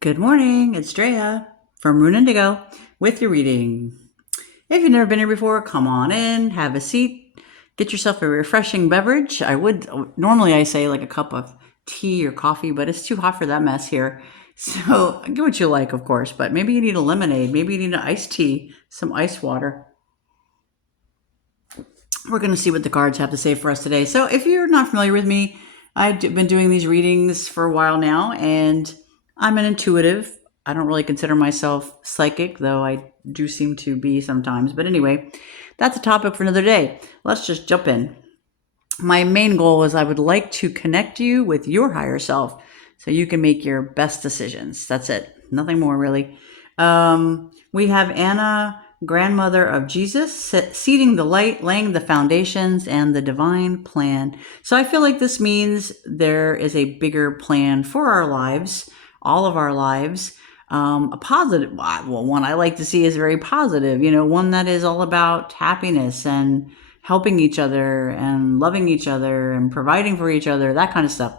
Good morning, it's Drea from Rune Indigo with your reading. If you've never been here before, come on in, have a seat, get yourself a refreshing beverage. Normally I say like a cup of tea or coffee, but it's too hot for that mess here. So get what you like, of course, but maybe you need a lemonade, maybe you need an iced tea, some ice water. We're going to see what the cards have to say for us today. So if you're not familiar with me, I've been doing these readings for a while now, and I'm an intuitive. I don't really consider myself psychic, though I do seem to be sometimes. But anyway, that's a topic for another day. Let's just jump in. My main goal is I would like to connect you with your higher self so you can make your best decisions. That's it. Nothing more, really. We have Anna, grandmother of Jesus, seeding the light, laying the foundations, and the divine plan. So I feel like this means there is a bigger plan for our lives, all of our lives. A positive, well, one I like to see is very positive, one that is all about happiness and helping each other and loving each other and providing for each other, that kind of stuff.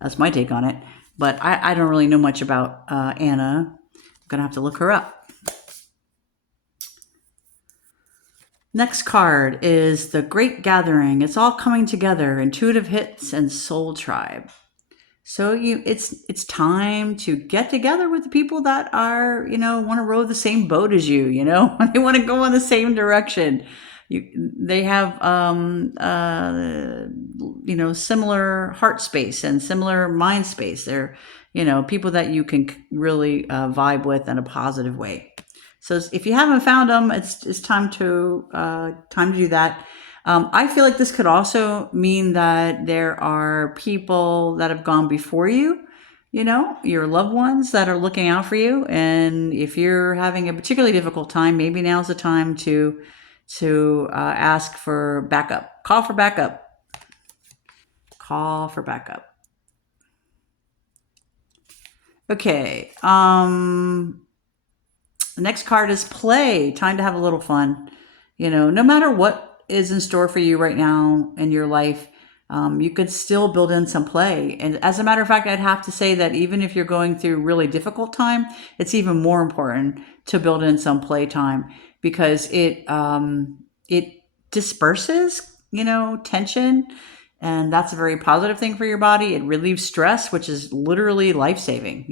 That's my take on it. But I don't really know much about Anna. I'm going to have to look her up. Next card is the Great Gathering. It's all coming together, intuitive hits and soul tribe. So it's time to get together with the people that are, want to row the same boat as you, they want to go in the same direction. They have, similar heart space and similar mind space. They're, people that you can really vibe with in a positive way. So if you haven't found them, it's time to do that. I feel like this could also mean that there are people that have gone before you, your loved ones that are looking out for you. And if you're having a particularly difficult time, maybe now's the time to ask for backup. Call for backup. Call for backup. Okay. The next card is play. Time to have a little fun. No matter what is in store for you right now in your life, you could still build in some play. And as a matter of fact, I'd have to say that even if you're going through really difficult time, it's even more important to build in some play time because it disperses, tension. And that's a very positive thing for your body. It relieves stress, which is literally life-saving.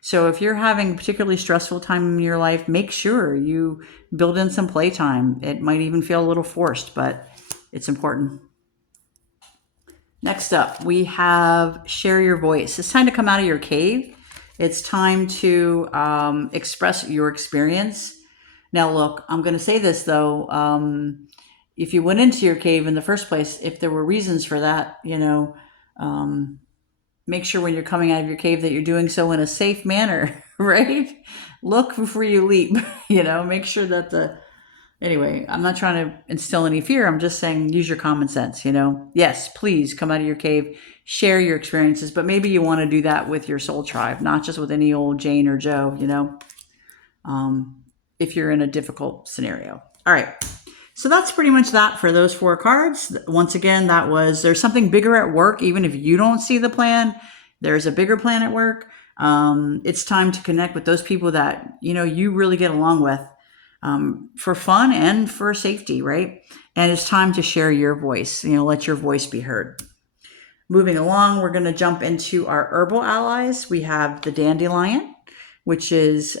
So if you're having a particularly stressful time in your life, make sure you build in some playtime. It might even feel a little forced, but it's important. Next up, we have share your voice. It's time to come out of your cave. It's time to express your experience. Now, look, I'm going to say this, though. If you went into your cave in the first place, if there were reasons for that, make sure when you're coming out of your cave that you're doing so in a safe manner, right? Look before you leap, make sure that anyway, I'm not trying to instill any fear. I'm just saying use your common sense, Yes, please come out of your cave, share your experiences, but maybe you want to do that with your soul tribe, not just with any old Jane or Joe, if you're in a difficult scenario. All right. So that's pretty much that for those 4 cards. Once again, there's something bigger at work. Even if you don't see the plan, there's a bigger plan at work. It's time to connect with those people that, you really get along with for fun and for safety, right? And it's time to share your voice, let your voice be heard. Moving along, we're going to jump into our herbal allies. We have the dandelion, which is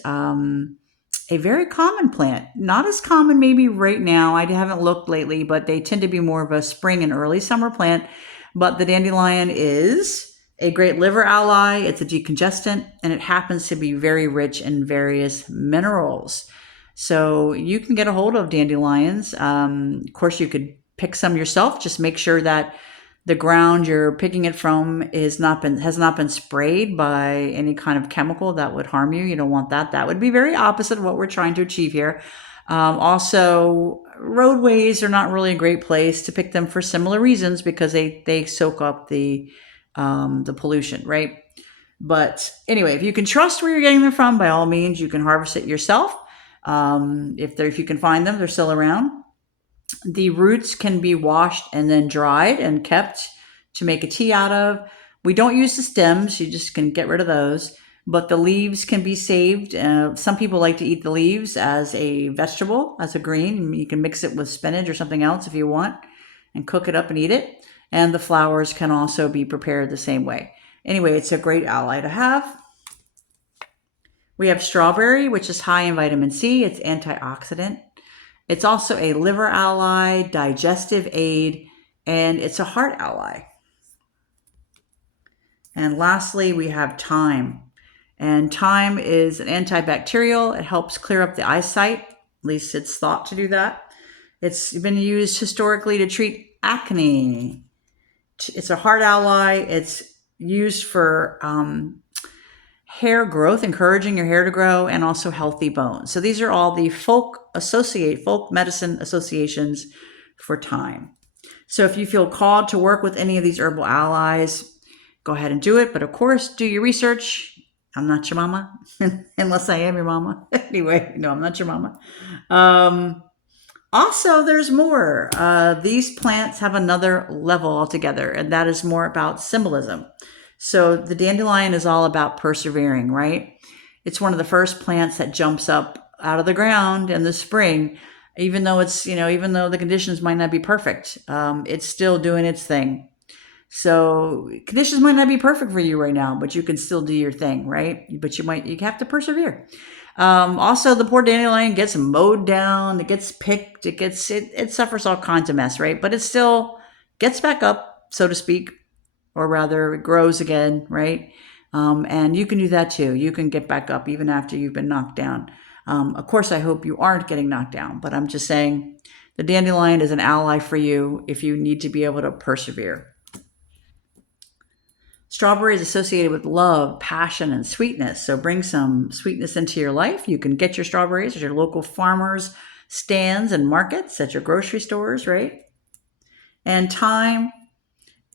a very common plant. Not as common maybe right now. I haven't looked lately, but they tend to be more of a spring and early summer plant. But the dandelion is a great liver ally. It's a decongestant, and it happens to be very rich in various minerals. So you can get a hold of dandelions. Of course, you could pick some yourself. Just make sure that the ground you're picking it from has not been sprayed by any kind of chemical that would harm you. You don't want that. That would be very opposite of what we're trying to achieve here. Also, roadways are not really a great place to pick them for similar reasons because they soak up the pollution, right? But anyway, if you can trust where you're getting them from, by all means, you can harvest it yourself. If you can find them, they're still around. The roots can be washed and then dried and kept to make a tea out of. We don't use the stems. You just can get rid of those. but the leaves can be saved. Some people like to eat the leaves as a vegetable, as a green. You can mix it with spinach or something else if you want and cook it up and eat it. And the flowers can also be prepared the same way. Anyway, it's a great ally to have. We have strawberry, which is high in vitamin C. It's antioxidant. It's also a liver ally, digestive aid, and it's a heart ally. And lastly, we have thyme. And thyme is an antibacterial. It helps clear up the eyesight. At least it's thought to do that. It's been used historically to treat acne. It's a heart ally. It's used for hair growth, encouraging your hair to grow, and also healthy bones. So these are all the folk medicine associations for thyme. So if you feel called to work with any of these herbal allies, go ahead and do it. But of course, do your research. I'm not your mama, unless I am your mama. Anyway, no, I'm not your mama. Also, there's more. These plants have another level altogether, and that is more about symbolism. So the dandelion is all about persevering, right? It's one of the first plants that jumps up out of the ground in the spring, even though even though the conditions might not be perfect, it's still doing its thing. So conditions might not be perfect for you right now, but you can still do your thing, right? But you have to persevere. Also, the poor dandelion gets mowed down, it gets picked, it suffers all kinds of mess, right? But it still gets back up, so to speak, or rather, it grows again, right? And you can do that too. You can get back up even after you've been knocked down. Of course, I hope you aren't getting knocked down, but I'm just saying the dandelion is an ally for you if you need to be able to persevere. Strawberry is associated with love, passion, and sweetness. So bring some sweetness into your life. You can get your strawberries at your local farmers, stands, and markets, at your grocery stores, right? And thyme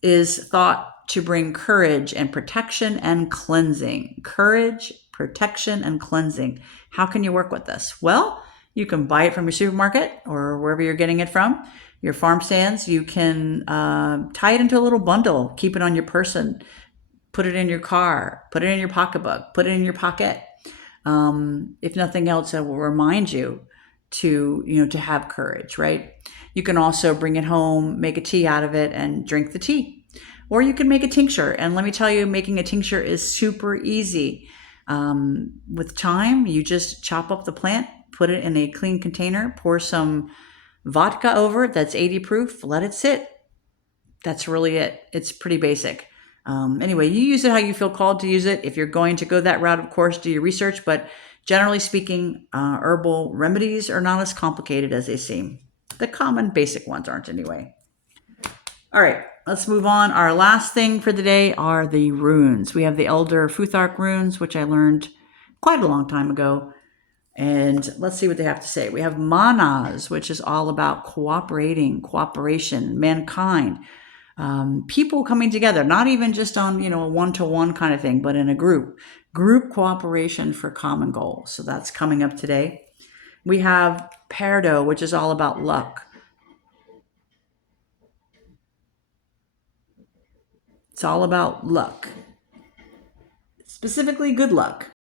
is thought to bring courage and protection and cleansing. Courage, protection, and cleansing. How can you work with this? Well, you can buy it from your supermarket or wherever you're getting it from, your farm stands. You can tie it into a little bundle, keep it on your person, put it in your car, put it in your pocketbook, put it in your pocket. If nothing else, it will remind you to have courage, right? You can also bring it home, make a tea out of it, and drink the tea. Or you can make a tincture. And let me tell you, making a tincture is super easy. With time, you just chop up the plant, put it in a clean container, pour some vodka over it that's 80 proof, let it sit. That's really it. It's pretty basic. Anyway, you use it how you feel called to use it. If you're going to go that route, of course, do your research. But generally speaking, herbal remedies are not as complicated as they seem. The common basic ones aren't anyway. All right, let's move on. Our last thing for the day are the runes. We have the Elder Futhark runes, which I learned quite a long time ago. And let's see what they have to say. We have Manas, which is all about cooperation, mankind. People coming together, not even just on a one-to-one kind of thing, but in a group cooperation for common goals. So that's coming up today. We have Perdo, which is all about luck. It's all about luck, specifically good luck.